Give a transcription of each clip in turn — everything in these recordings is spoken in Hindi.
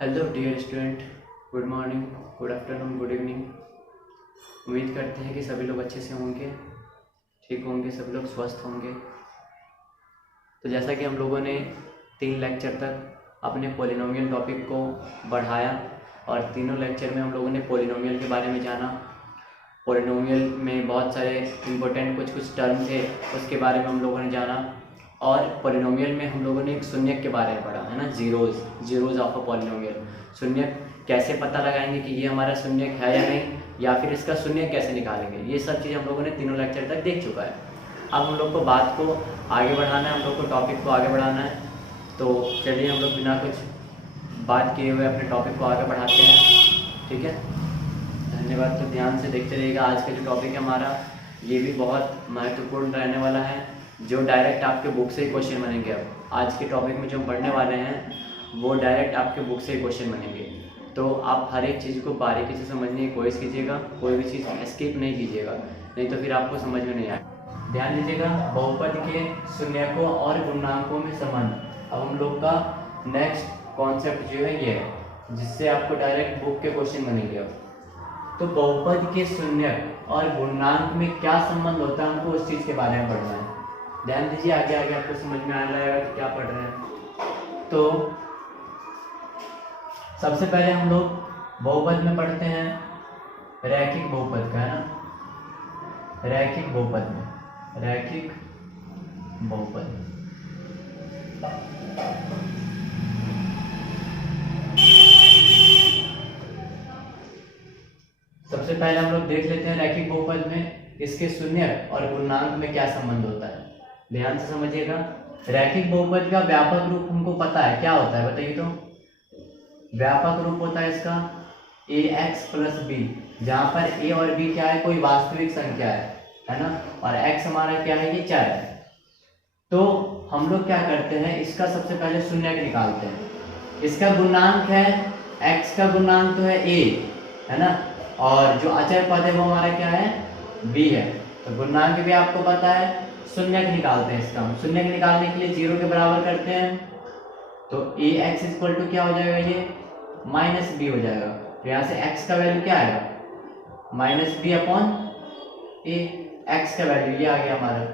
Hello dear student, good morning, good afternoon, good evening. उम्मीद करते हैं कि सभी लोग अच्छे से होंगे, ठीक होंगे, सभी लोग स्वस्थ होंगे। तो जैसा कि हम लोगों ने 3 लेक्चर तक अपने पॉलिनोमियल टॉपिक को बढ़ाया और तीनों लेक्चर में हम लोगों ने पॉलिनोमियल के बारे में जाना। पॉलिनोमियल में बहुत सारे इम्पोर्टेंट कुछ टर्म थे, उसके बारे में हम लोगों ने जाना। और पॉलिनोमियल में हम लोगों ने एक शून्यक के बारे में पढ़ा है ना, जीरोज ऑफ अ पॉलिनोमियल। शून्यक कैसे पता लगाएंगे कि ये हमारा शून्यक है या नहीं, या फिर इसका शून्यक कैसे निकालेंगे, ये सब चीज़ हम लोगों ने तीनों लेक्चर तक देख चुका है। अब हम लोग को बात को आगे बढ़ाना है, हम लोग को टॉपिक को आगे बढ़ाना है। तो चलिए हम लोग बिना कुछ बात किए हुए अपने टॉपिक को आगे बढ़ाते हैं, ठीक है। धन्यवाद। तो ध्यान से देखते रहिएगा। आज का जो टॉपिक है हमारा, ये भी बहुत महत्वपूर्ण रहने वाला है, जो डायरेक्ट आपके बुक से ही क्वेश्चन बनेंगे। अब आज के टॉपिक में जो हम पढ़ने वाले हैं वो डायरेक्ट आपके बुक से ही क्वेश्चन बनेंगे। तो आप हर एक चीज़ को बारीकी से समझने की कोशिश कीजिएगा, कोई भी चीज़ स्किप नहीं कीजिएगा, नहीं तो फिर आपको समझ में नहीं आए। ध्यान दीजिएगा, बहुपद के शून्यकों और गुणांकों में संबंध। अब हम लोग का नेक्स्ट कॉन्सेप्ट जो है ये है, जिससे आपको डायरेक्ट बुक के क्वेश्चन बनेंगे। अब तो बहुपद के शून्यक और गुणांक में क्या संबंध होता है, हमको उस चीज़ के बारे में पढ़ना है। ध्यान दीजिए, आगे आगे आपको समझ में आ जाएगा कि क्या पढ़ रहे हैं। तो सबसे पहले हम लोग बहुपद में पढ़ते हैं रैखिक बहुपद का, है ना। रैखिक बहुपद में, रैखिक बहुपद। सबसे पहले हम लोग देख लेते हैं रैखिक बहुपद में इसके शून्यक और गुणांक में क्या संबंध होता है। ध्यान से समझिएगा। रैखिक बहुपद का व्यापक रूप हमको पता है, क्या होता है बताइए। तो व्यापक रूप होता है इसका ax + b, जहां पर a और b क्या है, कोई वास्तविक संख्या है ना, और x हमारा क्या है, ये चर है। तो हम लोग क्या करते हैं, इसका सबसे पहले शून्यक निकालते हैं। इसका गुणांक है, x का गुणांक तो है a, है ना, और जो अचर पद है वो हमारा क्या है, b है। तो गुणांक भी आपको पता है, शून्यक निकालते हैं। इसका हम शून्यक निकालने के लिए 0 के बराबर करते हैं। तो ax = क्या हो जाएगा, ये -b हो जाएगा। तो यहाँ से x का वैल्यू क्या आएगा, -b/a। x का वैल्यू ये आ गया हमारा।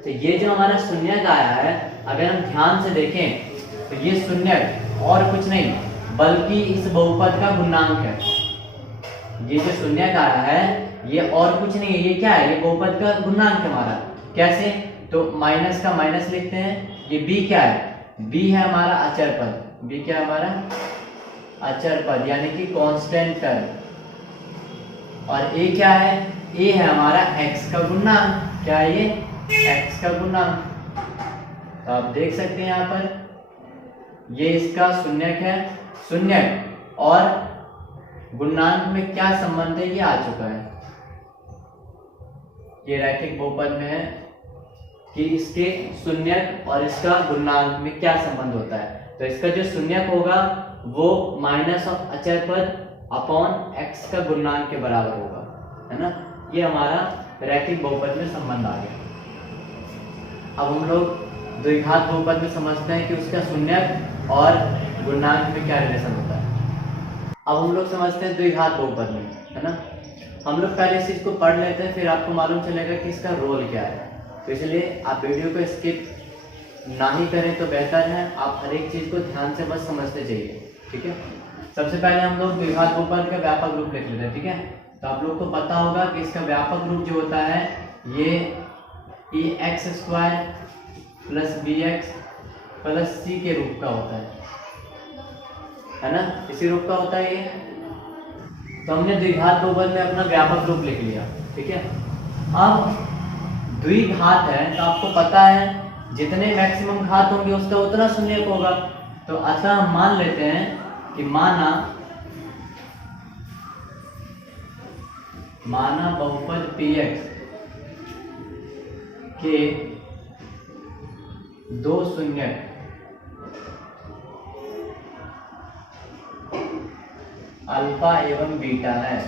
तो ये जो हमारा शून्यक आया है, अगर हम ध्यान से देखें तो ये शून्यक और कुछ नहीं बल्कि इस बहुपद का गुणांक है। ये जो शून्यक आया है ये और कुछ नहीं है, ये क्या है, ये बहुपद का गुणांक है हमारा। कैसे, तो माइनस का माइनस लिखते हैं। ये b क्या है, b है हमारा अचर पद। b क्या है हमारा, अचर पद, यानी कि कांस्टेंट टर्म। और a क्या है, a है हमारा x का गुणांक। क्या है ये, x का गुणांक। तो आप देख सकते हैं यहाँ पर ये इसका शून्यक है। शून्यक और गुणांक में क्या संबंध है, ये आ चुका है। ये रैखिक बहुपद में है कि इसके शून्यक और इसका गुणांक में क्या संबंध होता है। तो इसका जो शून्यक होगा वो माइनस ऑफ अचर पद अपॉन x का गुणांक के बराबर होगा, है ना। ये हमारा रैखिक बहुपद में संबंध आ गया। अब हम लोग द्विघात बहुपद में समझते हैं कि उसका शून्यक और गुणांक में क्या रिलेशन होता है। अब हम लोग समझते हैं द्विघात बहुपद में, है ना। हम लोग पहले इस चीज को पढ़ लेते हैं, फिर आपको मालूम चलेगा कि इसका रोल क्या है। तो इसलिए आप वीडियो को स्किप ना ही करें तो बेहतर है। आप हर एक चीज को ध्यान से बस समझते जाइए, ठीक है। सबसे पहले हम लोग द्विघात बहुपद का व्यापक रूप लिख लेते हैं, ठीक है। तो आप लोग को पता होगा कि इसका व्यापक रूप जो होता है ये ax² + bx + c के रूप का होता है ना, इसी रूप का होता है ये। तो हमने द्विघात बहुपद में अपना व्यापक रूप लिख लिया, ठीक है। अब द्विघात है तो आपको पता है जितने मैक्सिमम घात होंगे उसका उतना शून्यक होगा। तो अतः हम मान लेते हैं कि माना बहुपद px के 2 शून्यक अल्फा एवं बीटा है।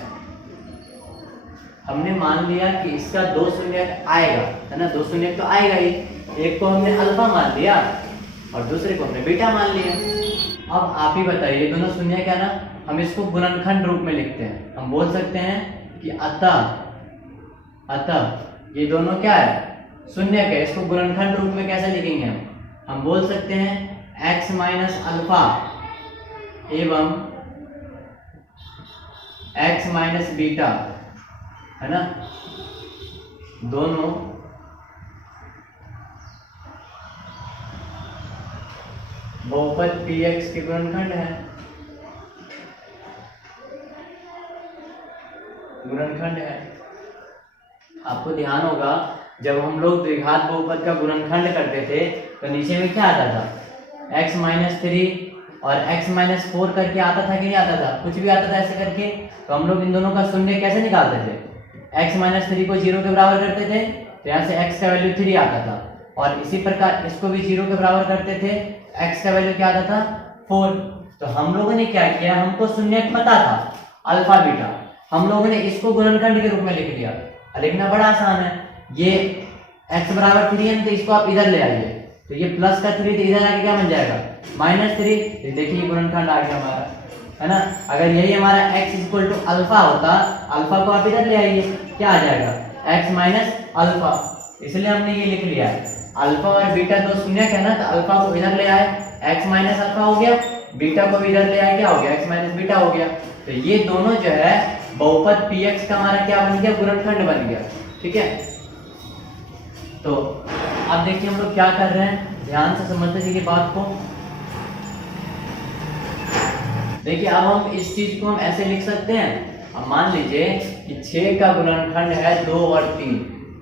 हमने मान लिया कि इसका 2 शून्यक आएगा, है ना, 2 शून्यक तो आएगा ही। एक को हमने अल्फा मान लिया और दूसरे को हमने बीटा मान लिया। अब आप ही बताइए, दोनों शून्य क्या ना, हम इसको गुणनखंड रूप में लिखते हैं। हम बोल सकते हैं कि अतः ये दोनों क्या है, शून्य का। इसको गुणनखंड रूप में कैसे लिखेंगे हम बोल सकते हैं x माइनस अल्फा एवं x माइनस बीटा, है ना, दोनों बहुपद px के गुणनखंड है, आपको ध्यान होगा जब हम लोग द्विघात बहुपद का गुणनखंड करते थे तो नीचे में क्या आता था, x माइनस 3 और x माइनस 4 करके आता था कि नहीं आता था, कुछ भी आता था ऐसे करके। तो हम लोग इन दोनों का शून्य कैसे निकालते थे, x माइनस 3 को 0 के बराबर करते थे तो यहाँ से x का वैल्यू 3 आता था, और इसी प्रकार इसको भी 0 के बराबर करते थे, x का वैल्यू क्या आता था 4। तो हम लोगों ने क्या किया, हमको शून्य पता था अल्फा बीटा, हम लोगों ने इसको गुणनखंड के रूप में लिख लिया। लिखना बड़ा आसान है, ये x बराबर 3 है तो इसको आप इधर ले आइए, तो ये प्लस का 3 तो इधर आके क्या बन जाएगा -3। तो देखिए ये गुणनखंड आ गया हमारा, है ना। अगर यही हमारा x इक्वल टू अल्फा होता, अल्फा को आप इधर ले आइए, क्या आ जाएगा x माइनस अल्फा, इसलिए हमने ये लिख लिया है। अल्फा और बीटा दो शून्य है ना, तो अल्फा को इधर ले आए x माइनस अल्फा हो गया, बीटा को इधर ले आए क्या हो गया x माइनस बीटा हो गया। तो ये दोनों जो है बहुपद px का हमारा क्या बन गया, गुणनखंड बन गया, ठीक है। तो अब देखिए हम लोग क्या कर रहे हैं, ध्यान से समझते जाइए बात को। देखिए अब हम इस चीज को हम ऐसे लिख सकते हैं, अब मान लीजिए कि 6 का गुणनखंड है 2 और 3,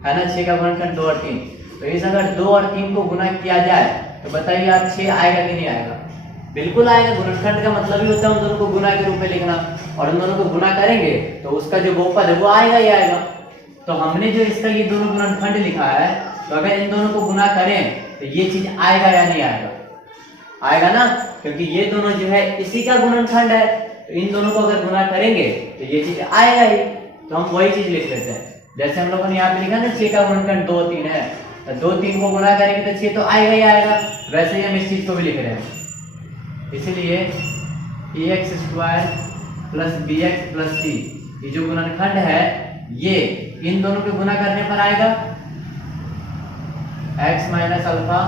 है ना, 6 का गुणनखंड 2 और 3। तो इस अगर 2 और 3 को गुना किया जाए तो बताइए आप 6 आएगा कि नहीं आएगा, बिल्कुल आएगा। गुणनखंड का मतलब ही होता है उन दोनों को गुना के रूप में लिखना, और उन दोनों को गुना करेंगे तो उसका जो बहुपद है वो आएगा ही आएगा। तो हमने जो इसका ये दोनों गुणनखंड लिखा है, तो अगर इन दोनों को गुना करें तो ये चीज आएगा या नहीं आएगा, आएगा ना, क्योंकि ये दोनों जो है इसी का गुणनखंड है। तो इन दोनों को अगर गुना करेंगे तो ये चीज आएगा ही, तो हम वही चीज लिख लेते हैं। जैसे हम लोगों ने यहाँ पे लिखा ना 6 का गुणनखंड 2 3 है, तो 2 3 को गुना करेंगे तो 6 तो आएगा ही आएगा, वैसे ही हम इस चीज को भी लिख रहे हैं। इसलिए ax² plus bx plus c, ये जो गुणनखंड है ये इन दोनों के गुना करने पर आएगा x minus alpha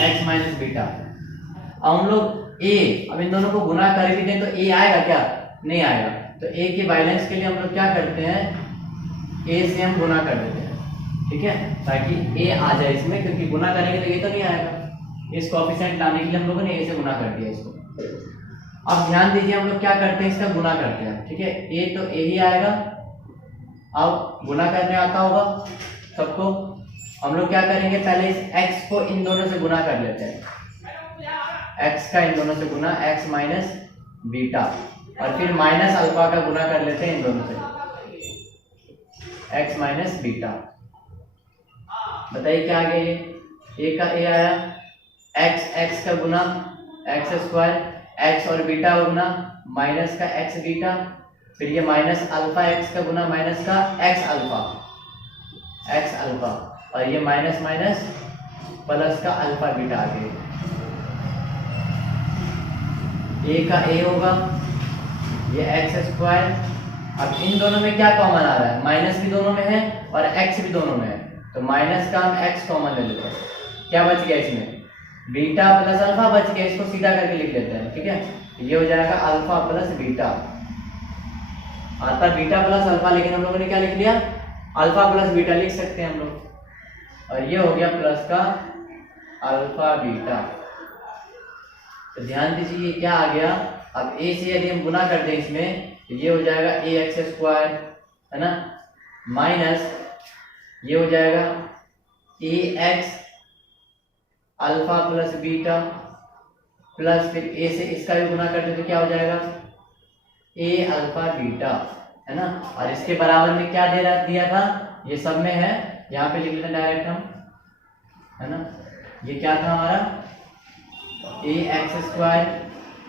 x minus beta. अब हम लोग अब इन दोनों को गुना कर भी दें तो a आएगा क्या, नहीं आएगा। तो a के बैलेंस के लिए हम लोग क्या करते हैं, a से हम गुना कर देते हैं, ठीक है, ताकि a आ जाए इसमें, क्योंकि गुना करेंगे तो ये तो नहीं आएगा। इस कोएफिशिएंट लाने के लिए हम लोगों ने a से गुना कर दिया इसको। अब ध्यान दीजिए हम लोग क्या करते हैं, इसका गुना करते हैं, ठीक है, a तो a ही आएगा। अब गुना करने आता होगा सबको, हम लोग क्या करेंगे, पहले इस x को इन दोनों से गुना कर लेते हैं, x का इन दोनों से गुना x माइनस बीटा, और फिर माइनस अल्फा का गुना कर लेते हैं इन दोनों से, x माइनस बीटा। बताइए क्या आ गया, ये a का a आया, x का गुना x², x और बीटा का गुना माइनस का x बीटा, फिर ये माइनस अल्फा x का गुना माइनस का x अल्फा, और ये माइनस माइनस प्लस का अल्फा बीटा आ गया। a का a होगा, ये x²। अब इन दोनों में क्या कॉमन आ रहा है, माइनस भी दोनों में है और x भी दोनों में है, तो माइनस का हम x कॉमन ले लेते हैं, क्या बच गया इसमें, बीटा प्लस अल्फा बच गया, इसको सीधा करके लिख लेते हैं, ठीक है। ये हो जाएगा अल्फा प्लस बीटा, आता बीटा प्लस अल्फा, लेकिन हम लोगों ने क्या लिख लिया, अल्फा प्लस बीटा लिख सकते हैं हम लोग, और ये हो गया प्लस का अल्फा बीटा। तो ध्यान दीजिए ये क्या आ गया, अब a से यदि हम गुना करते हैं इसमें तो ये हो जाएगा ax², है ना, माइनस ये हो जाएगा ax alpha plus beta, plus फिर a से इसका भी गुना करते तो क्या हो जाएगा a अल्फा बीटा, है ना। और इसके बराबर में क्या दिया था, ये सब में है, यहाँ पे लिख लेते डायरेक्ट हम, है ना। ये क्या था हमारा ax²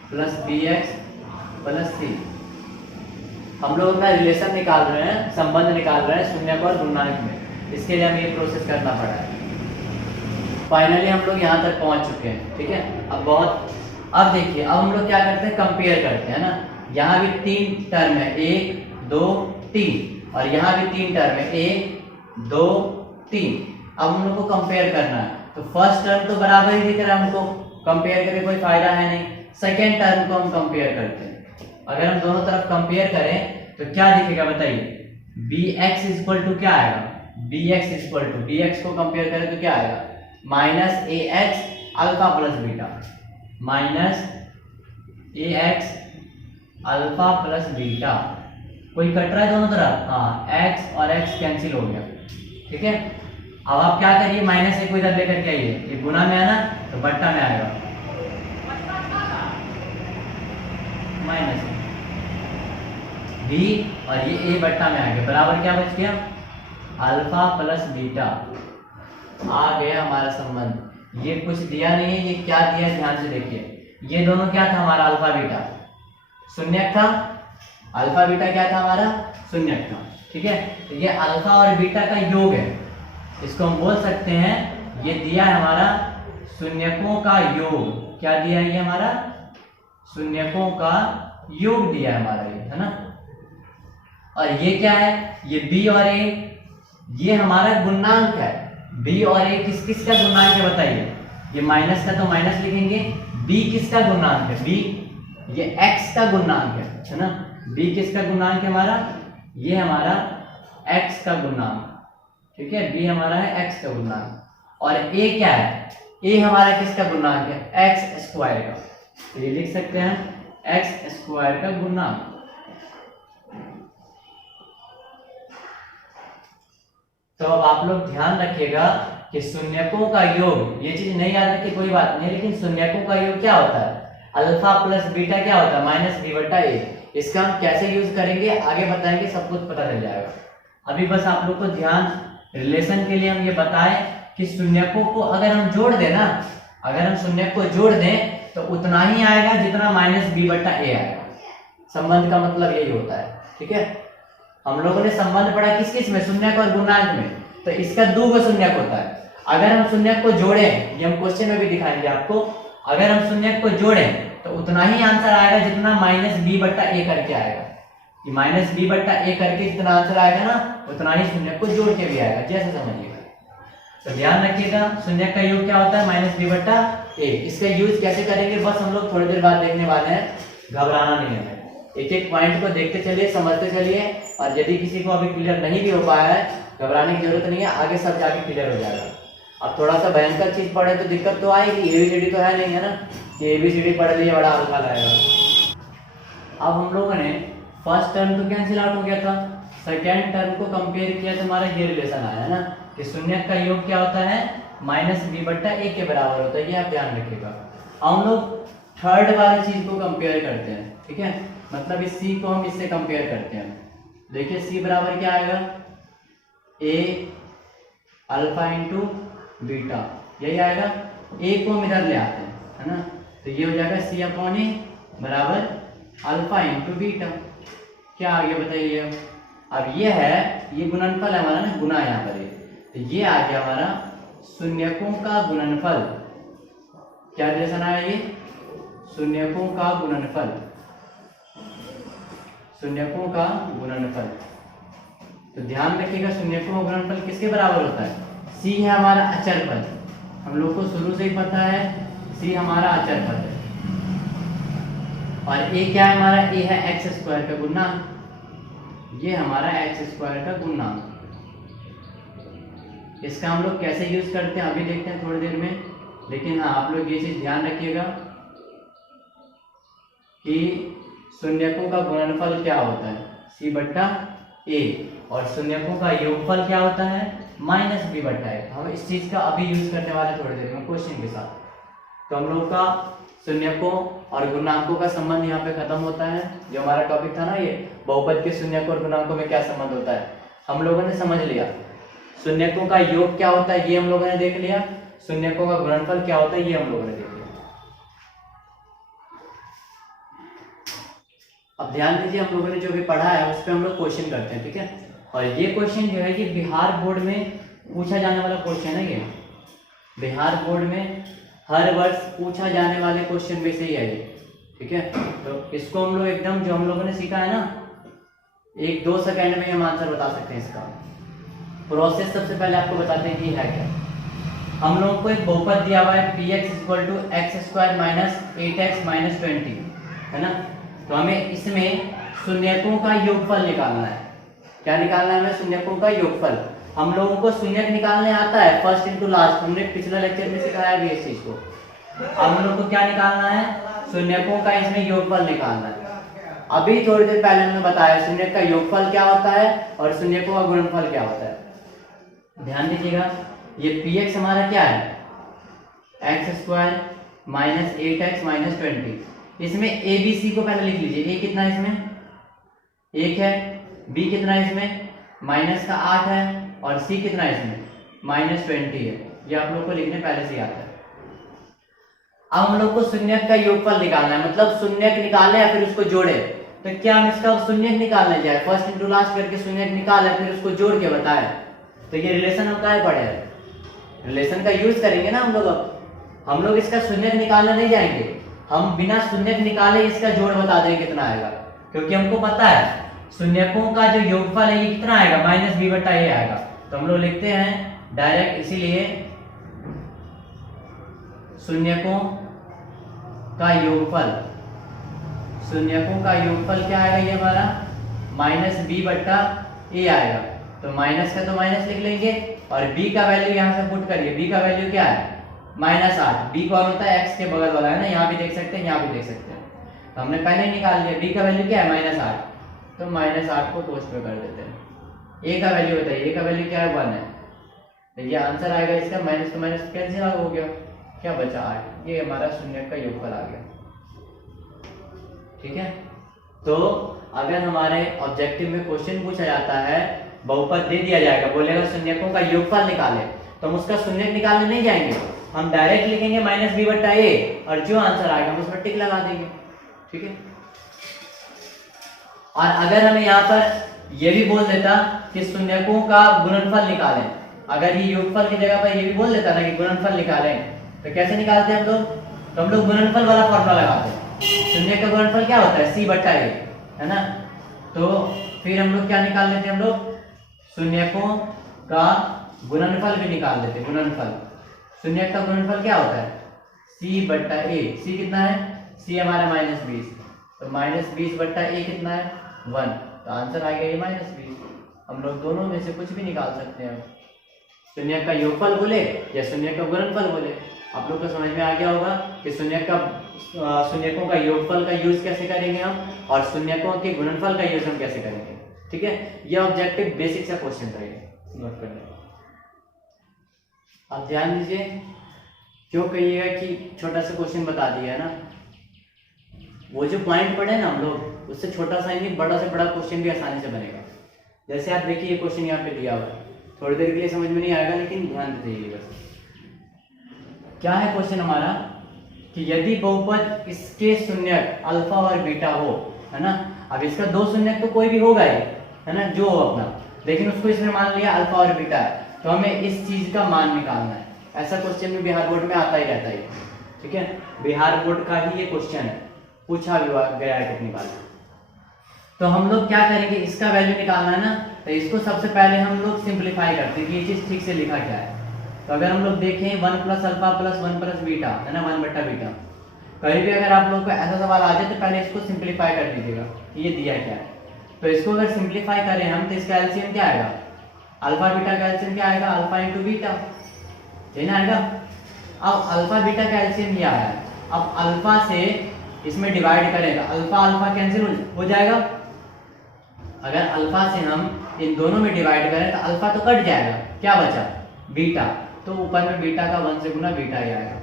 plus bx plus c। हम लोग अपना रिलेशन निकाल रहे हैं, संबंध निकाल रहे हैं शून्य और गुणनांक में, इसके लिए हमें ये प्रोसेस करना पड़ा है। फाइनली हम लोग यहाँ तक पहुँच चुके हैं, ठीक है। अब देखिए, अब हम लोग क्या करते हैं, कंपेयर करते हैं ना। यहाँ भी 3 टर्म है, 1 2 3, और यहाँ भी 3 टर्म है, 1 2 3। अब हम लोग को कंपेयर करना है, तो फर्स्ट टर्म तो बराबर ही दिख रहा है हमको, कंपेयर करके कोई फायदा है नहीं। सेकेंड टर्म को हम कंपेयर करते हैं। अगर हम दोनों तरफ कंपेयर करें तो क्या दिखेगा बताइए, bx इक्वल टू क्या आएगा, bx इक्वल टू, bx को कंपेयर करें तो क्या आएगा, minus a x alpha plus beta, minus a x alpha plus beta. कोई कट रहा है दोनों तरफ, हाँ, x और x कैंसिल हो गया, ठीक है। अब आप क्या करिए, माइनस ए को इधर लेकर के आइए, ये गुना में आना तो बट्टा में आएगा, माइनस बी, और ये ए बट्टा में आएगा, बराबर क्या बच गया, अल्फा प्लस बीटा। आ गया हमारा संबंध। ये कुछ दिया नहीं है, ये क्या दिया है ध्यान से देखिए। ये दोनों क्या था हमारा, अल्फा बीटा शून्यक था, अल्फा बीटा क्या था हमारा, शून्यक था, ठीक है। तो ये अल्फा और बीटा का योग है, इसको हम बोल सकते हैं, ये दिया है हमारा शून्यकों का योग। क्या दिया है ये हमारा, शून्यकों का योग दिया है हमारा, ये है ना। और ये क्या है, ये b और a, ये हमारा गुणांक है। b और a किस किस का गुणांक है बताइए, ये माइनस का तो माइनस लिखेंगे, b किसका गुणांक है, b ये x का गुणांक है ना। b किसका गुणांक है हमारा, ये हमारा x का गुणांक, ठीक है। b हमारा है x का गुणांक, और a क्या है, a हमारा किसका गुणांक है, x स्क्वायर का। तो ये लिख सकते हैं x स्क्वायर का गुणांक। तो अब आप लोग ध्यान रखिएगा कि शून्यकों का योग, ये चीज नहीं याद रखी कोई बात नहीं, लेकिन शून्यकों का योग क्या होता है, अल्फा प्लस बीटा क्या होता है, माइनस बी बटा ए। इसका हम कैसे यूज करेंगे आगे बताएंगे, सब कुछ पता चल जाएगा। अभी बस आप लोग को ध्यान, रिलेशन के लिए हम ये बताएं कि शून्यकों को अगर हम जोड़ दें ना, अगर हम शून्यक को जोड़ दें तो उतना ही आएगा जितना माइनस बी बटा ए आएगा। संबंध का मतलब यही होता है, ठीक है। हम लोगों ने संबंध पढ़ा किस किस में, शून्यक और गुणांक में, तो इसका 2 शून्यक होता है। अगर हम शून्यक को जोड़ें, ये हम क्वेश्चन में भी दिखाएंगे आपको, अगर हम शून्यक को जोड़ें तो उतना ही आंसर आएगा जितना माइनस बी बट्टा ए करके आएगा। कि माइनस बी बट्टा ए करके जितना आंसर आएगा ना, उतना ही शून्यक को जोड़ के भी आएगा, जैसे समझिएगा। तो ध्यान रखिएगा, शून्यक का योग क्या होता है, माइनस बी बट्टा ए। इसका यूज कैसे करेंगे बस हम लोग थोड़ी देर बाद देखने वाले हैं, घबराना नहीं है। एक एक पॉइंट को देखते चलिए, समझते चलिए, और यदि किसी को अभी क्लियर नहीं भी हो पाया है, घबराने की जरूरत नहीं है, आगे सब जाके क्लियर हो जाएगा। अब थोड़ा सा भयंकर चीज पढ़े तो दिक्कत तो आएगी, एबीसीडी तो है नहीं, है ना, कि एबीसीडी पढ़ लिए बड़ा हल्का लगेगा। अब हम लोगों ने फर्स्ट टर्म तो कैंसिल आउट हो गया था, सेकेंड टर्म को कंपेयर किया तो हमारा ये रिलेशन आया है ना, कि शून्यक का योग क्या होता है, माइनस बी बट्टा ए के बराबर होता है, ये आप ध्यान रखिएगा। हम लोग थर्ड वाली चीज को कंपेयर करते हैं, ठीक है, मतलब इस सी को हम इससे कंपेयर करते हैं। देखिए सी बराबर क्या आएगा, ए अल्फा इंटू बीटा, यही आएगा। ए को हम इधर ले आते हैं, है ना, तो ये हो जाएगा सी अपॉन ए बराबर अल्फा इंटू बीटा। क्या आ गया बताइए। अब ये है, ये गुणनफल है हमारा ना, गुना है यहाँ पर, तो ये आ गया हमारा शून्यकों का गुणनफल। क्या रिलेशन आया ये, शून्यकों का गुणनफल, शून्यकों का गुणनफल। तो ध्यान रखिएगा, शून्यकों का गुणनफल किसके बराबर होता है, सी है हमारा अचर पद, हम लोग को शुरू से ही पता है सी हमारा अचर पद है, और ए क्या है हमारा, ए है एक्स स्क्वायर का गुणांक, ये हमारा एक्स स्क्वायर का गुणांक। इसका हम लोग कैसे यूज करते हैं अभी देखते हैं थोड़ी देर में, लेकिन हाँ आप लोग ये चीज ध्यान रखिएगा कि शून्यकों का गुणनफल क्या होता है, सी बट्टा ए, और शून्यकों का योगफल क्या होता है, माइनस बी बट्टा ए। हम इस चीज का अभी यूज करने वाले थोड़ी देर में क्वेश्चन के साथ। तो हम लोग का शून्यकों और गुणांकों का संबंध यहाँ पे खत्म होता है। जो हमारा टॉपिक था ना, ये बहुपद के शून्यकों और गुणांकों में क्या संबंध होता है, हम लोगों ने समझ लिया। शून्यकों का योग क्या होता है ये हम लोगों ने देख लिया, शून्यकों का गुणनफल क्या होता है ये हम लोगों ने देख लिया। अब ध्यान दीजिए, हम लोगों ने जो भी पढ़ा है उस पर हम लोग क्वेश्चन करते हैं, ठीक है। और ये क्वेश्चन जो है ये बिहार बोर्ड में पूछा जाने वाला क्वेश्चन है। ये बिहार बोर्ड में हर वर्ष पूछा जाने वाले क्वेश्चन में से ही है ये, ठीक है। तो इसको हम लोग एकदम जो हम लोगों ने सीखा है ना, 1-2 सेकंड में हम आंसर बता सकते हैं। इसका प्रोसेस सबसे पहले आपको बताते हैं कि है क्या। हम लोगों को एक बहुपद दिया हुआ है px = x² - 8x - 20, है ना। तो हमें इसमें शून्यकों का योगफल निकालना है। क्या निकालना है हमें? शून्यकों का योगफल। हम लोगों को शून्यक निकालने आता है, फर्स्ट इनटू लास्ट, हमने पिछले लेक्चर में सिखाया भी इस चीज को। हम लोग को क्या निकालना है? शून्यकों का इसमें योगफल निकालना है। अभी थोड़ी देर पहले हमने बताया शून्यक का योगफल क्या होता है और शून्यकों का गुणनफल क्या होता है। ध्यान दीजिएगा, ये px हमारा क्या है? x² - 8x - 20। इसमें a b c को पहले लिख लीजिए। a कितना है इसमें? 1 है। b कितना है इसमें? -8 है। और c कितना है इसमें? -20 है। ये आप लोग को लिखने पहले से आता है। अब हम लोग को शून्यक का योगफल निकालना है, मतलब शून्यक निकाले या फिर उसको जोड़े। तो क्या हम इसका शून्यक निकालने जाए, फर्स्ट इनटू लास्ट करके शून्यक निकाले फिर उसको जोड़ के बताए, तो ये रिलेशन हम क्या पढ़े? रिलेशन का यूज करेंगे ना हम लोग। अब हम लोग इसका शून्यक निकालने नहीं जाएंगे, हम बिना शून्यक निकाले इसका जोड़ बता देंगे कितना आएगा, क्योंकि हमको पता है शून्यकों का जो योगफल है ये कितना आएगा? -b/a आएगा। तो हम लोग लिखते हैं डायरेक्ट, इसीलिए शून्यकों का योगफल, शून्यकों का योगफल क्या आएगा? ये हमारा -b/a आएगा। तो माइनस का तो माइनस लिख लेंगे और b का वैल्यू यहाँ से पुट करिए। b का वैल्यू क्या है? -8। b कौन होता है? x के बगल वाला है ना, यहाँ भी देख सकते हैं, यहाँ भी देख सकते हैं। तो हमने पहले ही निकाल लिया। b का वैल्यू क्या है? -8। तो -8 को पोस्ट पे कर देते हैं। a का वैल्यू बताइए। a का वैल्यू क्या है? 1 है। तो ये आंसर आएगा इसका, माइनस तो माइनस कैंसिल हो गया, क्या बचा? 8। ये हमारा शून्यक का योगफल आ गया, ठीक है। तो अगर हमारे ऑब्जेक्टिव में क्वेश्चन पूछा जाता है, बहुपद दे दिया जाएगा, बोलेगा शून्यकों का योगफल निकाले, तो हम उसका शून्यक निकालने नहीं जाएंगे, हम डायरेक्ट लिखेंगे -b/a और जो आंसर आएगा हम उस पर टिक लगा देंगे, ठीक है। और अगर हमें यहाँ पर ये भी बोल देता कि शून्यकों का गुणनफल निकालें, अगर ये योगफल की जगह पर ये भी बोल देता ना कि गुणनफल निकालें, तो कैसे निकालते हैं हम लोग? तो हम लोग गुणनफल वाला फॉर्मूला लगाते हैं। शून्य का गुणनफल क्या होता है? c/a, है ना। तो फिर हम लोग क्या निकाल लेते हैं? हम लोग शून्यकों का गुणनफल भी निकाल लेते हैं। गुणनफल, शून्यक का गुणनफल क्या होता है? c/a। c कितना है? c हमारा -20, तो -20/a कितना है? 1। तो आंसर आ गया ये -20। हम लोग दोनों में से कुछ भी निकाल सकते हैं, शून्यक का योगफल बोले या शून्यक का गुणनफल बोले। आप लोग को समझ में आ गया होगा कि शून्यकों का योगफल का यूज कैसे करेंगे हम, और शून्यकों के गुणनफल का यूज हम कैसे करेंगे, ठीक है। ये ऑब्जेक्टिव बेसिक सा क्वेश्चन रहेगा, नोट कर लें। आप ध्यान दीजिए, क्यों कहिएगा कि छोटा सा क्वेश्चन बता दिया है ना, वो जो पॉइंट पढ़े ना हम लोग, उससे छोटा सा नहीं बड़ा से बड़ा क्वेश्चन भी आसानी से बनेगा। जैसे आप देखिए ये क्वेश्चन यहाँ पे दिया हुआ है, थोड़ी देर के लिए समझ में नहीं आएगा, लेकिन ध्यान दीजिए बस। क्या है क्वेश्चन हमारा कि यदि बहुपद इसके शून्यक अल्फा और बीटा हो, है ना। अब इसका 2 शून्यक तो कोई भी होगा ही, है ना, जो हो अपना, लेकिन उसको इसने मान लिया अल्फा और बीटा है, तो हमें इस चीज का मान निकालना है। ऐसा क्वेश्चन भी बिहार बोर्ड में आता ही रहता है, ठीक है। बिहार बोर्ड का ही ये क्वेश्चन है, पूछा गया है कितनी बार। तो हम लोग क्या करेंगे, इसका वैल्यू निकालना है ना, तो इसको सबसे पहले हम लोग सिंप्लीफाई करते हैं कि ये चीज ठीक से लिखा क्या है। तो अगर हम लोग देखें 1 + अल्फा + 1 + बीटा, है ना, 1/बीटा। कहीं भी अगर आप लोग को ऐसा सवाल आ जाए तो पहले इसको सिंप्लीफाई कर दीजिएगा कि ये दिया क्या है। तो इसको अगर सिंप्लीफाई करें हम, तो इसका एलसीएम क्या आएगा? अल्फा बीटा का एलसीएम क्या आएगा? अल्फा × बीटा, यही ना आएगा। अब अल्फा बीटा का एलसीएम ये आया, अब अल्फा से इसमें डिवाइड करेगा, अल्फा अल्फा कैंसिल हो जाएगा। अगर अल्फा से हम इन दोनों में डिवाइड करें तो अल्फा तो कट जाएगा, क्या बचा? बीटा। तो ऊपर में बीटा का 1 से गुना बीटा ही आएगा,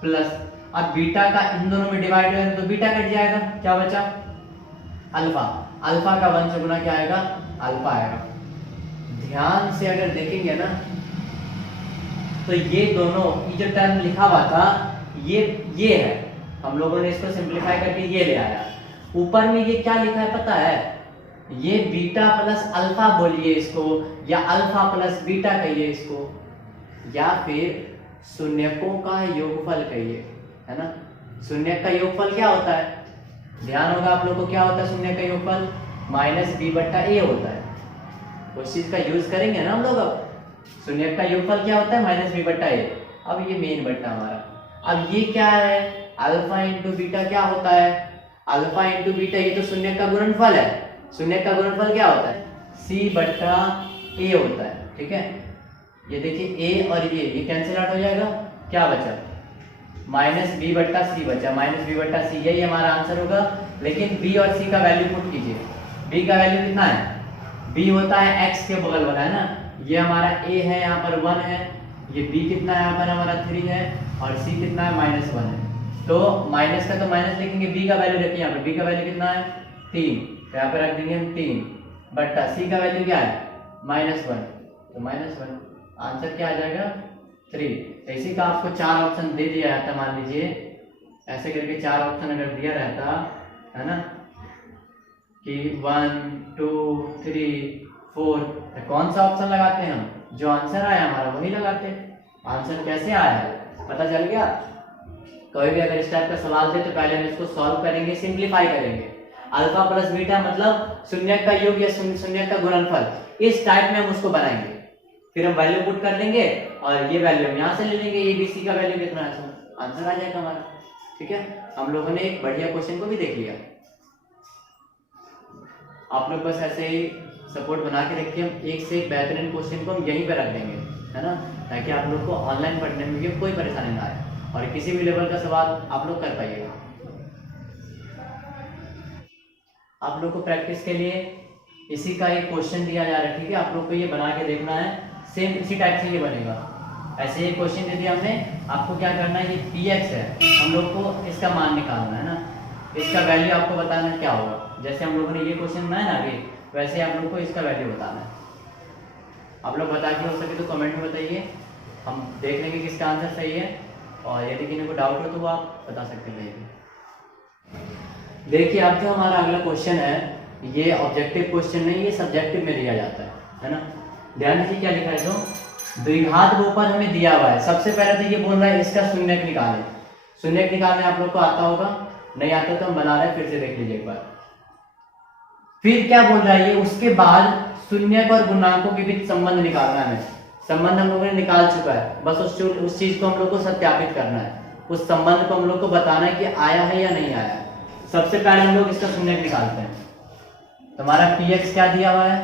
प्लस अब बीटा का इन दोनों में डिवाइड करें तो बीटा कट जाएगा, क्या बचा? अल्फा। अल्फा का 1 से गुना क्या आएगा? अल्फा आएगा। ध्यान से अगर देखेंगे ना तो ये दोनों, ये जो टर्म लिखा हुआ था ये है, हम लोगों ने इसको सिंप्लीफाई करके ये ले आया। ऊपर में ये क्या लिखा है पता है? ये बीटा प्लस अल्फा बोलिए इसको, या अल्फा प्लस बीटा कहिए इसको, या फिर शून्यकों का योगफल कहिए, है ना। शून्यक का योगफल क्या होता है, ध्यान होगा आप लोग को, क्या होता है शून्यक का योगफल, -b/a होता है। उस चीज का यूज करेंगे ना हम लोग। अब शून्यक का योगफल क्या होता है, -b/a। अब ये मेन बट्टा हमारा, अब ये क्या है, अल्फा इंटू बीटा क्या होता है, अल्फा इंटू बीटा, ये तो शून्यक का गुणनफल है। शून्यक का गुणनफल क्या होता है, c/a होता है, ठीक है। ये देखिए a और ये कैंसिल आउट हो जाएगा, क्या बचा, -b/c बचा, -b/c, यही हमारा आंसर होगा। लेकिन b और c का वैल्यू पुट कीजिए। b का वैल्यू कितना है, b होता है x के बगल वाला, है ना। ये हमारा a है, यहाँ पर 1 है, ये b कितना है, यहाँ पर हमारा 3 है, और c कितना है, -1 है। तो माइनस का तो माइनस लिखेंगे, b का वैल्यू रखिए यहाँ पर, b का वैल्यू कितना है, 3, तो यहाँ पर रख देंगे हम 3 बट्टा c का वैल्यू क्या है, -1, तो -1, आंसर क्या आ जाएगा, 3। इसी का आपको 4 ऑप्शन दे दिया रहता, मान लीजिए ऐसे करके 4 ऑप्शन अगर दिया रहता, है ना, कि 1 2 3 4, तो कौन सा ऑप्शन लगाते हैं हम, जो आंसर आया हमारा वही लगाते। आंसर कैसे आया है पता चल गया। कोई भी अगर इस टाइप का सवाल दे तो पहले हम इसको सॉल्व करेंगे, सिंप्लीफाई करेंगे। अल्फा प्लस बीटा मतलब शून्यक का योग या शून्यक का गुणनफल, इस टाइप में हम उसको बनाएंगे। फिर हम वैल्यू पुट कर लेंगे और ये वैल्यू हम यहाँ से ले लेंगे, ABC का वैल्यू कितना है, आंसर आ जाएगा हमारा। ठीक है, हम लोगों ने एक बढ़िया क्वेश्चन को भी देख लिया। आप लोग बस ऐसे ही सपोर्ट बना के रखिए, हम एक से एक बेहतरीन क्वेश्चन को हम यहीं पे रख देंगे, है ना, ताकि आप लोग को ऑनलाइन पढ़ने में भी कोई परेशानी ना आए और किसी भी लेवल का सवाल आप लोग कर पाइएगा। आप लोग को प्रैक्टिस के लिए इसी का एक क्वेश्चन दिया जा रहा है, ठीक है। आप लोग को ये बना के देखना है, सेम इसी टाइप से ये बनेगा। ऐसे ही क्वेश्चन दे दिया हमने, आपको क्या करना है, ये px है, हम लोग को इसका मान निकालना है ना, इसका वैल्यू आपको बताना है क्या होगा। जैसे हम लोगों ने ये क्वेश्चन बनाया ना अभी, वैसे आप लोग को इसका वैल्यू बताना है। आप लोग बता के हो सके तो कमेंट में बताइए, हम देख लेंगे किसका आंसर सही है, और यदि किसी को डाउट हो तो वो आप बता सकते हैं। देखिए अब जो हमारा अगला क्वेश्चन है, ये ऑब्जेक्टिव क्वेश्चन नहीं, ये सब्जेक्टिव में दिया जाता है ना। ध्यान दीजिए क्या लिखा है, जो द्विघात बहुपद हमें दिया हुआ है। सबसे पहले तो ये बोल रहा है इसका शून्यक निकालें। शून्यक निकालने आप लोग को आता होगा, नहीं आता तो हम बना रहे हैं, फिर से देख लीजिए एक बार। फिर क्या बोल रहा है ये, उसके बाद शून्यक और गुणांकों के बीच संबंध निकालना है। संबंध हम लोगों ने निकाल चुका है, बस उस चीज को हम लोग को सत्यापित करना है, उस संबंध को हम लोग को बताना है कि आया है या नहीं आया। सबसे पहले हम लोग इसका शून्यक निकालते हैं। तो हमारा px क्या दिया हुआ है,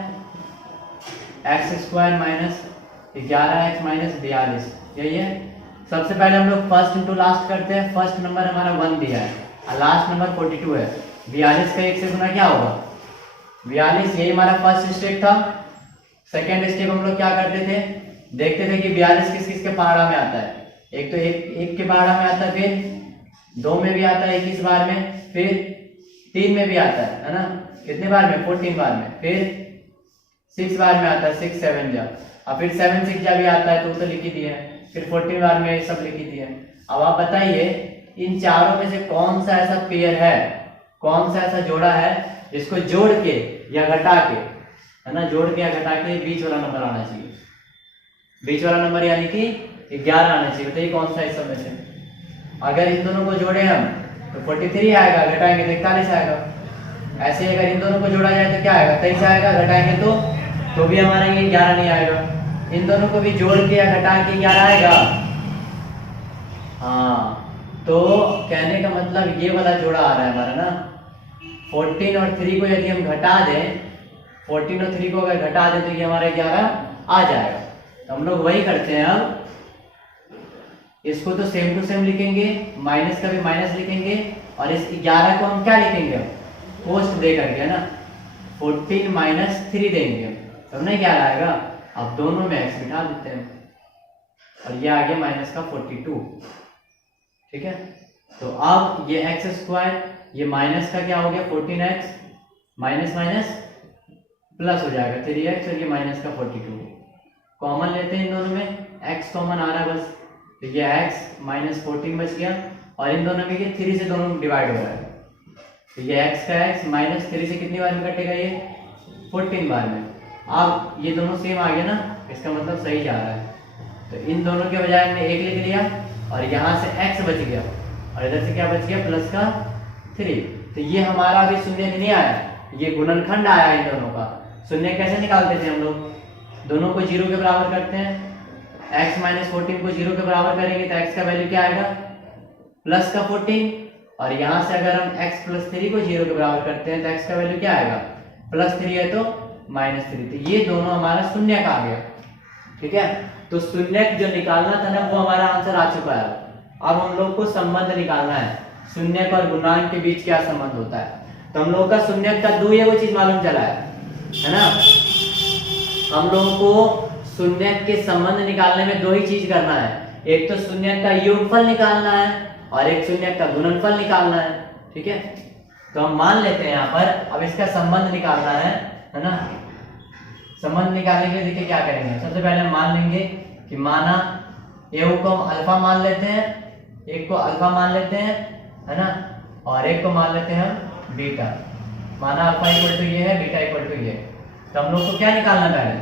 x² - 11x - 42, यही है। सबसे पहले हम लोग फर्स्ट इंटू लास्ट करते हैं। फर्स्ट नंबर हमारा 1 दिया है और लास्ट नंबर 42 है। 42 का 1 से गुना क्या होगा, 42, यही हमारा फर्स्ट स्टेप था। सेकेंड स्टेप हम लोग क्या करते थे, देखते थे कि 42 किस किस के पहाड़ा में आता है। एक तो एक के पहाड़ा में आता है, फिर 2 में भी आता है 21 बार में, फिर 3 में भी आता है ना, कितने बार में, 14 बार में, फिर 6 बार में आता है, 6 7 जा, और फिर 7 6 जा भी आता है तो लिख ही दिया है, फिर 14 बार में ये सब लिख ही दिया है। अब आप बताइए इन चारों में से कौन सा ऐसा पेयर है, कौन सा ऐसा जोड़ा है जिसको जोड़ के या घटा के, है ना, जोड़ के या घटा के बीच वाला नंबर आना चाहिए। बीच वाला नंबर यानी कि 11 आना चाहिए। बताइए कौन सा इस सब में से। अगर इन दोनों को जोड़े हम तो 43 आएगा, घटाएंगे तो 41 आएगा। ऐसे अगर इन दोनों को जोड़ा जाए तो क्या आएगा, 23 आएगा, घटाएंगे तो भी हमारा ये 11 नहीं आएगा। इन दोनों को भी जोड़ के या घटा के 11 आएगा। हाँ, तो कहने का मतलब ये वाला जोड़ा आ रहा है हमारा ना। 14 और 3 को यदि हम घटा दें, 14 और 3 को अगर घटा दें तो ये हमारा 11 आ जाएगा। तो हम लोग वही करते हैं। अब इसको तो सेम टू सेम लिखेंगे, माइनस का भी माइनस लिखेंगे, और इस 11 को हम क्या लिखेंगे, पोस्ट दे करके ना, 14 - 3 देंगे तो नहीं 11 आएगा। अब दोनों में x बिठा देते हैं और ये आ गया माइनस का 42। ठीक है, तो अब ये x², ये माइनस का क्या हो गया 14x, माइनस माइनस प्लस हो जाएगा 3x, और ये माइनस का 42। कॉमन लेते हैं इन दोनों में, x कॉमन आ रहा है बस, तो ये x - 14 बच गया, और इन दोनों में ये 3 से दोनों डिवाइड हो रहा है, तो ये x का x -3 से कितनी बार में कटेगा, ये 14 बार में। अब ये दोनों सेम आ गया ना, इसका मतलब सही जा रहा है। तो इन दोनों के बजाय हमने 1 लिख लिया और यहाँ से x बच गया और इधर से क्या बच गया प्लस का 3। तो ये हमारा अभी शून्य नहीं आया, ये गुणनखंड आया इन दोनों का। शून्य कैसे निकालते थे हम लोग, दोनों को 0 के बराबर करते हैं, x माइनस 14 को 0 के बराबर करेंगे तो x का वैल्यू क्या आएगा प्लस का 14, और यहाँ से अगर हम x प्लस 3 को 0 के बराबर करते हैं तो x का वैल्यू क्या आएगा प्लस 3 है तो माइनस 3। तो ये दोनों हमारा शून्य का आ गया, ठीक है। तो शून्य जो निकालना था ना वो हमारा आंसर आ चुका है। अब हम लोग को संबंध निकालना है, शून्य और गुणांक के बीच क्या संबंध होता है। तो हम लोग का शून्य का दो ये वो चीज मालूम चला है ना। हम लोगों को शून्य के संबंध निकालने में दो ही चीज करना है, एक तो शून्य का योगफल निकालना है और एक शून्य का गुणनफल निकालना है, ठीक है। तो हम मान लेते हैं यहाँ पर अब इसका संबंध निकालना है ना। संबंध निकालने के लिए देखिए क्या करेंगे, सबसे पहले हम मान लेंगे कि माना ए को हम अल्फा मान लेते हैं, एक को अल्फा मान लेते हैं है ना, और एक को मान लेते हैं हम बीटा। माना अल्फा इक्वल टू ये है, बीटा इक्वल टू ये। तो हम लोग को क्या निकालना पहले,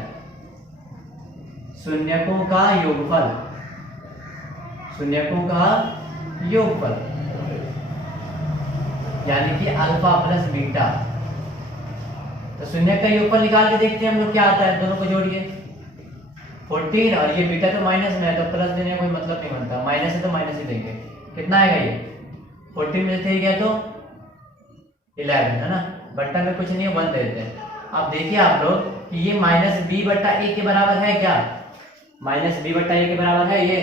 शून्यकों का योगफल, शून्यकों का योगफल यानी कि अल्फा प्लस बीटा। तो शून्य का योगफल निकाल के देखते हैं हम लोग क्या आता है, दोनों को जोड़िए 14 और ये बीटा तो माइनस में है तो प्लस देने का कोई मतलब नहीं बनता, माइनस है तो माइनस ही देंगे। कितना आएगा ये 14 में से गया तो 11 है ना, बट्टा में कुछ नहीं है 1 दे देते हैं। अब देखिए आप लोग कि ये माइनस बी बट्टा ए के बराबर है क्या, माइनस बी बट्टा ए के बराबर है ये।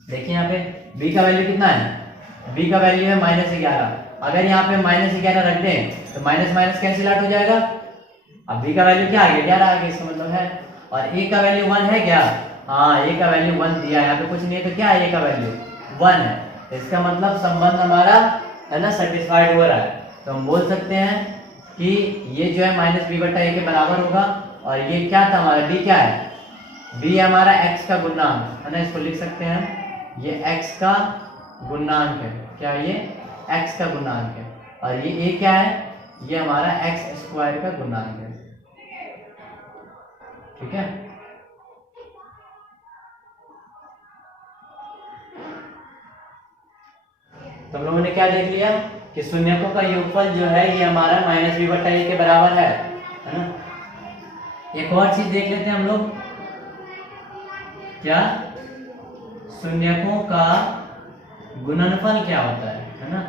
देखिए यहाँ पे b का वैल्यू कितना है, b का वैल्यू है -11। अगर यहाँ पे -11 रख दें तो माइनस माइनस कैंसिल आउट हो जाएगा। अब b का वैल्यू क्या आ गया 11 आ गया, इसका मतलब है। और a का वैल्यू 1 है क्या, हाँ a का वैल्यू 1 दिया है, यहाँ पे कुछ नहीं है तो क्या है a का वैल्यू 1 है। इसका मतलब संबंध हमारा है ना सेटिस्फाइड हो रहा है। तो हम बोल सकते हैं कि ये जो है माइनस बी बट्टा ए के बराबर होगा। और ये क्या था हमारा b क्या है, b हमारा x का गुणांक है ना, इसको लिख सकते हैं ये x का गुणांक है, क्या ये x का गुणांक है। और ये a क्या है, ये हमारा x स्क्वायर का गुणांक है, ठीक है। तो हम लोगों ने क्या देख लिया कि शून्यकों का योगफल जो है ये हमारा माइनस बी बट्टा ए के बराबर है ना। एक और चीज देख लेते हैं हम लोग, क्या शून्यकों का गुणनफल क्या होता है ना।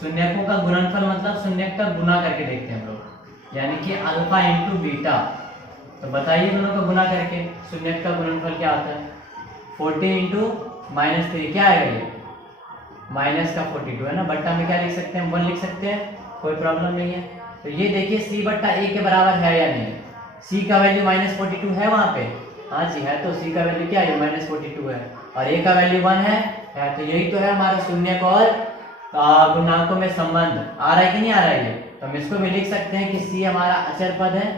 शून्यकों का गुणनफल मतलब शून्य का गुना करके देखते हैं हम लोग, यानी कि अल्फा इंटू बीटा। तो बताइए दोनों का गुना करके शून्य का गुणनफल क्या आता है, 40 इंटू -3 क्या आएगा ये माइनस का 42 है ना। बट्टा में क्या लिख सकते हैं 1 लिख सकते हैं, कोई प्रॉब्लम नहीं है। तो ये देखिए c बट्टा a के बराबर है या नहीं, c का वैल्यू -42 है वहां पे, हाँ जी है। तो c का वैल्यू क्या है -42 है और a का वैल्यू 1 है। तो यही तो है हमारा शून्य और गुणांकों में संबंध। आ रहा है कि नहीं आ रहा है ये, तो हम इसको भी लिख सकते हैं कि c हमारा अचर पद है,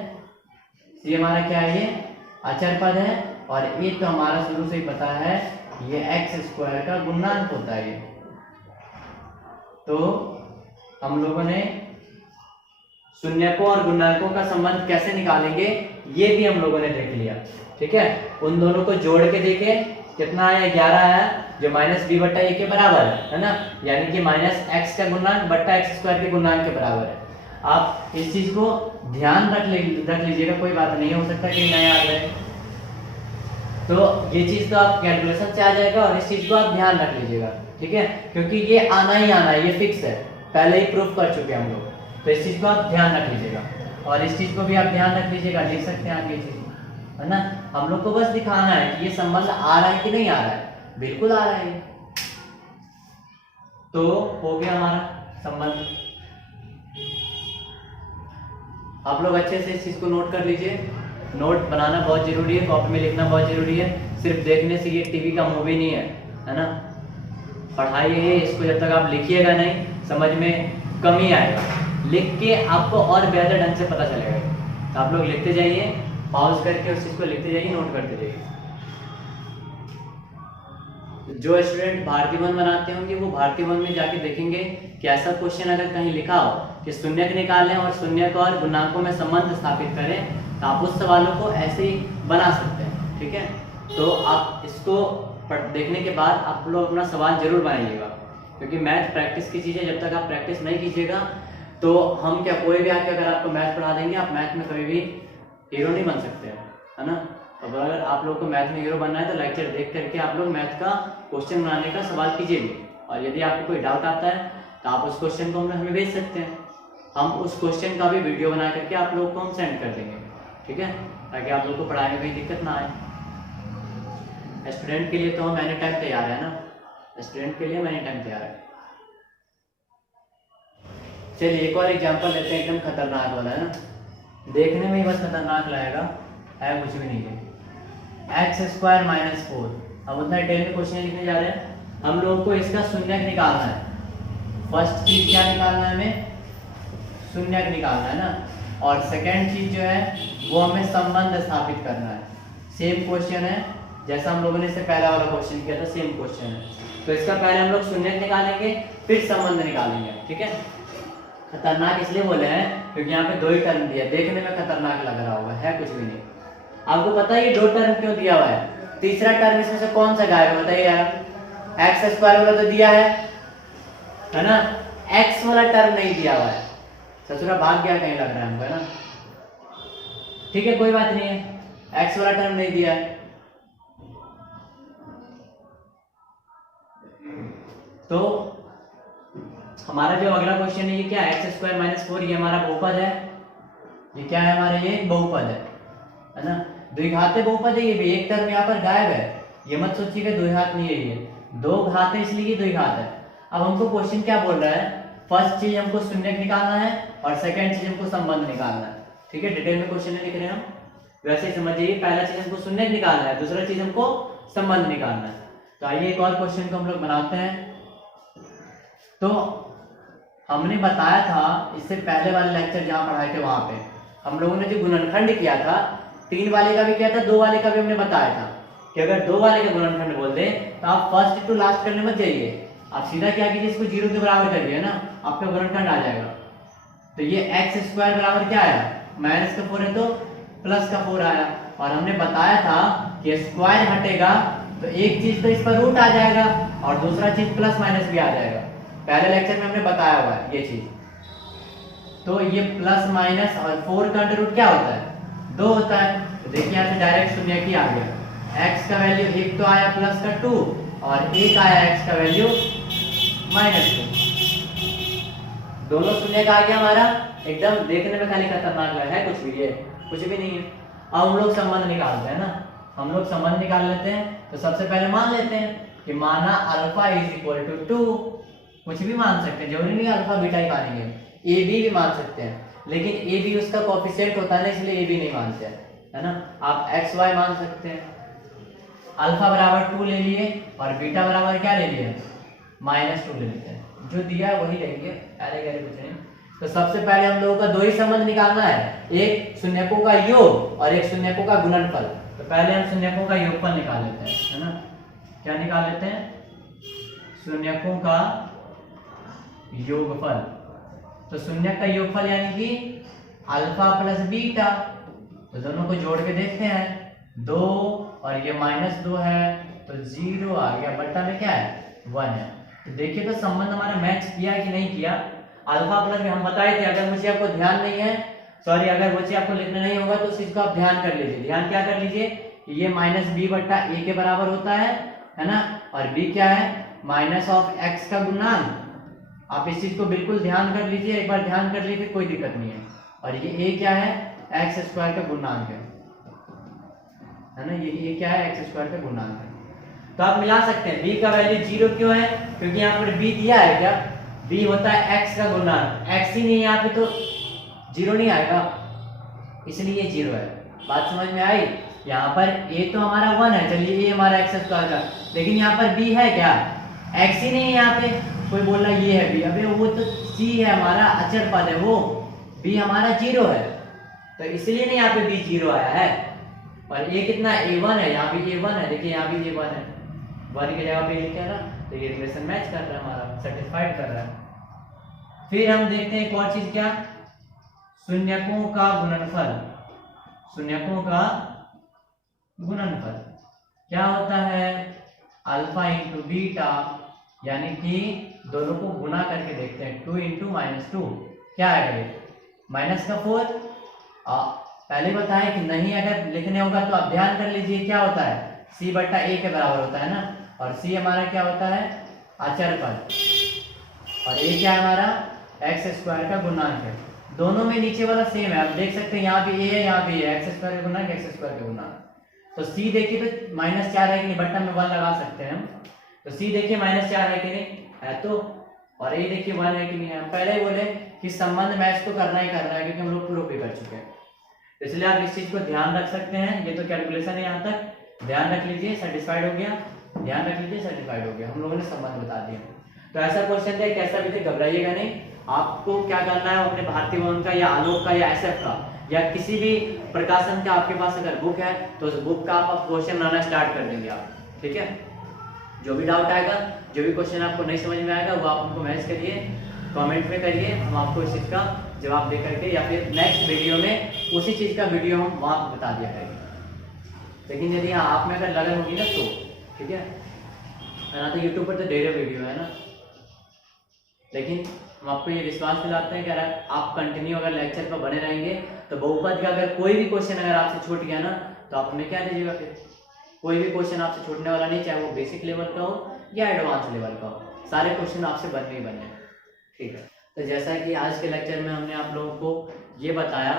c हमारा क्या है ये अचर पद है, और a तो हमारा शुरू से ही पता है ये x स्क्वायर का गुणांक होता है ये। तो हम लोगों ने शून्यकों और गुणांकों का संबंध कैसे निकालेंगे ये भी हम लोगों ने देख लिया, ठीक है। उन दोनों को जोड़ के देखे कितना आया 11 आया, जो माइनस बी बट्टा ए के बराबर है ना, यानी कि माइनस एक्स का गुणांक बट्टा एक्स स्क्वायर के गुणांक के बराबर है। आप इस चीज को ध्यान रख लीजिएगा, कोई बात नहीं, हो सकता कि नया आ जाए। तो ये चीज तो आप कैलकुलेशन से आ जाएगा और इस चीज को आप ध्यान रख लीजिएगा, ठीक है, क्योंकि ये आना ही आना है, ये फिक्स है, पहले ही प्रूफ कर चुके हैं हम लोग। तो इस चीज को आप ध्यान रख लीजिएगा और इस चीज को भी आप ध्यान रख लीजिएगा, लिख सकते हैं आप ये चीज है ना। हम लोग को बस दिखाना है कि ये संबंध आ रहा है कि नहीं आ रहा है, बिल्कुल आ रहा है। तो हो गया हमारा संबंध। आप लोग अच्छे से इस चीज को नोट कर लीजिए, नोट बनाना बहुत जरूरी है, कॉपी में लिखना बहुत जरूरी है। सिर्फ देखने से ये टीवी का मूवी नहीं है ना, पढ़ाई है, इसको जब तक आप लिखिएगा नहीं समझ में कमी आएगा, लिख के आपको और बेहतर ढंग से पता चलेगा। तो आप लोग लिखते जाइए, पॉज करके उस चीज को लिखते जाइए, नोट करते जाइए। जो स्टूडेंट भारतीय वन बनाते होंगे वो भारतीय वन में जाके देखेंगे कि ऐसा क्वेश्चन अगर कहीं लिखा हो कि शून्यक निकालें और शून्यक और गुणांकों में संबंध स्थापित करें, तो आप उस सवालों को ऐसे ही बना सकते हैं, ठीक है। तो आप इसको देखने के बाद आप लोग अपना सवाल जरूर बनाइएगा, क्योंकि मैथ प्रैक्टिस की चीज़ है। जब तक आप प्रैक्टिस नहीं कीजिएगा तो हम क्या, कोई भी आके अगर आपको मैथ पढ़ा देंगे, आप मैथ में कभी भी हीरो नहीं बन सकते हैं, है ना। अब अगर आप लोग को मैथ में हीरो बनना है तो लेक्चर देख करके आप लोग मैथ का क्वेश्चन बनाने का सवाल कीजिए भी, और यदि आपको कोई डाउट आता है तो आप उस क्वेश्चन को हमें भेज सकते हैं। हम उस क्वेश्चन का भी वीडियो बना करके आप लोग को हम सेंड कर देंगे, ठीक है, ताकि आप लोग को पढ़ाई में कोई दिक्कत ना आए। स्टूडेंट के लिए तो हम एनी टाइम तैयार है ना, स्टूडेंट के लिए हम एनी टाइम तैयार है। चलिए एक और एग्जांपल लेते हैं, एकदम खतरनाक वाला है ना, देखने में ही बस खतरनाक लगेगा, है कुछ भी नहीं है। x² - 4। अब उतना डिटेल में क्वेश्चन लिखने जा रहे हैं। हम लोगों को इसका शून्यक निकालना है। फर्स्ट चीज क्या निकालना है हमें, शून्यक निकालना है ना, और सेकेंड चीज जो है वो हमें संबंध स्थापित करना है। सेम क्वेश्चन है जैसा हम लोगों ने इससे पहला वाला क्वेश्चन किया था, सेम क्वेश्चन है। तो इसका पहले हम लोग शून्यक निकालेंगे, फिर संबंध निकालेंगे, ठीक है। खतरनाक इसलिए बोले हैं क्योंकि यहाँ पे दो ही टर्म दिया, देखने में खतरनाक लग रहा होगा, है कुछ भी नहीं। आपको पता है ये दो टर्म क्यों दिया हुआ है, तीसरा टर्म इसमें से कौन सा गायब है बताइए यार। x² वाला तो दिया है ना, x वाला टर्म नहीं दिया हुआ है। ससुरा भाग गया कहीं लग रहा है हमको, है ना। ठीक है कोई बात नहीं है, x वाला टर्म नहीं दिया है। तो हमारा जो अगला क्वेश्चन है ये क्या है, x² - 4, ये हमारा बहुपद है। ये क्या है हमारा, ये बहुपद है ना, द्विघाते बहुपद है ये भी। एक टर्म यहाँ पर गायब है, ये मत सोचिएगा द्विघात नहीं है, ये दो घात है इसलिए द्विघात है। अब हमको क्वेश्चन क्या बोल रहा है, फर्स्ट चीज हमको शून्यक निकालना है और सेकंड चीज हमको संबंध निकालना है, ठीक है। डिटेल में क्वेश्चन लिख रहे हैं हम, वैसे ही समझिए। पहला चीज हमको शून्यक निकालना है, दूसरा चीज हमको संबंध निकालना है। तो आइए एक और क्वेश्चन को हम लोग बनाते हैं। तो हमने बताया था इससे पहले वाले लेक्चर जहाँ पढ़ाए थे वहां पे हम लोगों ने जो गुणनखंड किया था, 3 वाले का भी किया था, 2 वाले का भी हमने बताया था कि अगर 2 वाले का गुणनखंड बोल दे तो आप फर्स्ट टू लास्ट करने मत जाइए, आप सीधा क्या कीजिए, इसको 0 के बराबर करिए ना, आपका गुणनखंड आ जाएगा। तो ये x² बराबर क्या आया, -4 है तो +4 आया। और हमने बताया था कि स्क्वायर हटेगा तो एक चीज तो इस पर रूट आ जाएगा और दूसरा चीज प्लस माइनस भी आ जाएगा। पहले लेक्चर में हमने बताया हुआ है ये चीज। तो ये प्लस माइनस और 4 का अंडर रूट क्या होता है, 2 होता है। तो देखिए यहाँ से डायरेक्ट शून्य की आ गया, x का वैल्यू 1 तो आया प्लस का 2 और 1 आया x का वैल्यू -2, दोनों शून्य का आ गया हमारा। एकदम देखने में खाली खतरनाक लग रहा है, कुछ भी है, कुछ भी नहीं है। अब हम लोग संबंध निकालते हैं ना, हम लोग संबंध निकाल लेते हैं। तो सबसे पहले मान लेते हैं कि माना अल्फा = 2, कुछ भी मान सकते हैं, जरूरी नहीं अल्फा बीटा ही मानेंगे, ए बी भी मान सकते हैं, लेकिन ए बी उसका कोएफिशिएंट होता है ना, इसलिए ए बी नहीं मानते हैं, है ना। आप एक्स वाई मान सकते हैं। अल्फा बराबर 2 ले लिए और बीटा बराबर क्या ले लिए, -2 ले लेते हैं, जो दिया है वही लेंगे, अरे कुछ नहीं। तो सबसे पहले हम लोगों का दो ही संबंध निकालना है, एक शून्यकों का योग और एक शून्यकों का गुणनफल। तो पहले हम शून्यकों का योगफल निकाल लेते हैं, है ना। क्या निकाल लेते हैं, शून्यकों का योगफल। तो शून्यक का योगफल यानी कि अल्फा प्लस बीटा, तो दोनों को जोड़ के देखते हैं, 2 और ये -2 है तो 0 आ गया, बट्टा में क्या है 1 है। तो देखिए तो संबंध हमारा मैच किया कि नहीं किया। अल्फा प्लस में हम बताए थे, अगर मुझे आपको ध्यान नहीं है, सॉरी अगर वो चीज आपको लिखना नहीं होगा तो उस चीज को आप ध्यान कर लीजिए। ध्यान क्या कर लीजिए, ये -b/a के बराबर होता है ना, और b क्या है -x का गुणांक। आप इस चीज को बिल्कुल ध्यान कर लीजिए, एक बार ध्यान कर लीजिए कोई दिक्कत नहीं है। और ये a क्या है, x² का गुणांक है ना, ये क्या है, x² का गुणांक है। तो आप मिला सकते हैं, b का वैल्यू 0 क्यों है, क्योंकि यहाँ पर b दिया है, क्या b होता है x का गुणांक, x ही नहीं यहाँ पे तो 0 नहीं आएगा, इसलिए ये 0 है। बात समझ में आई। यहाँ पर a तो हमारा 1 है, चलिए a हमारा x² का, लेकिन यहाँ पर b है क्या, x ही नहीं है यहाँ पे। कोई बोल रहा ये है b, अबे वो तो c है हमारा, अचर पद है वो, b हमारा 0 है, तो इसलिए नहीं यहाँ पे b 0 आया है। और a कितना a1 है, यहाँ भी a1 है, देखिए यहाँ भी a1 है, 1 की जगह पे लिखा है ना, तो ये रिलेशन मैच कर रहा है हमारा, सेटिस्फाइड कर रहा है। फिर हम देखते हैं एक और चीज, क्या, शून्यकों का गुणनफल, शून्यकों का गुणनफल। क्या होता है, अल्फा इंटू बीटा, यानी कि दोनों को गुना करके देखते हैं, 2 इंटू -2 क्या आएगा, -4। पहले बताया कि नहीं अगर लिखने होगा तो आप ध्यान कर लीजिए क्या होता है, c बट्टा a के बराबर होता है ना, और c हमारा क्या होता है, अचर पद, और a क्या है हमारा, x² का गुणांक है। दोनों में नीचे वाला सेम है, आप देख सकते हैं यहाँ भी a है यहाँ भी है, x² का गुणांक x² का गुणांक। तो c देखिए तो -4 है कि नहीं, बट्टा में 1 लगा सकते हैं हम, तो c देखिए -4 है कि नहीं है, तो और a देखिए 1 है कि नहीं है। पहले ही बोले कि संबंध मैच तो करना ही करना है, क्योंकि हम लोग प्रूफ भी कर चुके हैं, इसलिए आप इस चीज को ध्यान रख सकते हैं। ये तो कैलकुलेशन है, यहाँ तक ध्यान रख लीजिए, सेटिस्फाइड हो गया, ध्यान रख लीजिए, सेटिस्फाइड हो गया, हम लोगों ने संबंध बता दिया। तो ऐसा क्वेश्चन है, कैसा भी थे घबराइएगा नहीं, आपको क्या करना है, अपने भारतीय भवन का या आलोक का या SF का या किसी भी प्रकाशन का आपके पास अगर बुक है तो उस बुक का आप क्वेश्चन बनाना स्टार्ट कर देंगे आप, ठीक है। जो भी डाउट आएगा, जो भी क्वेश्चन आपको नहीं समझ में आएगा, वो आप हमको मैसेज करिए, कमेंट में करिए, हम आपको इस चीज़ का जवाब दे करके या फिर नेक्स्ट वीडियो में उसी चीज़ का वीडियो हम वहाँ बता दिया करेंगे। लेकिन यदि आप में अगर लगन होगी ना तो ठीक है ना, तो यूट्यूब पर तो ढेरों वीडियो है ना, लेकिन हम आपको ये विश्वास दिलाते हैं कि अगर आप कंटिन्यू अगर लेक्चर पर बने रहेंगे तो बहुपद का अगर कोई भी क्वेश्चन अगर आपसे छूट गया ना तो आप हमें क्या दीजिएगा, फिर कोई भी क्वेश्चन आपसे छूटने वाला नहीं, चाहे वो बेसिक लेवल का हो या एडवांस लेवल का हो, सारे क्वेश्चन आपसे बनने ही बनने, ठीक है। तो जैसा कि आज के लेक्चर में हमने आप लोगों को ये बताया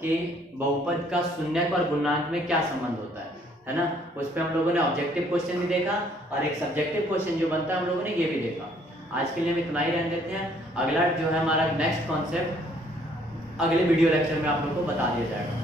कि बहुपद का शून्यक और गुणांक में क्या संबंध होता है ना, उस पर हम लोगों ने ऑब्जेक्टिव क्वेश्चन भी देखा और एक सब्जेक्टिव क्वेश्चन जो बनता है हम लोगों ने ये भी देखा। आज के लिए हम इतना ही रहने देते हैं, अगला जो है हमारा नेक्स्ट कॉन्सेप्ट अगले वीडियो लेक्चर में आप लोगों को बता दिया जाएगा।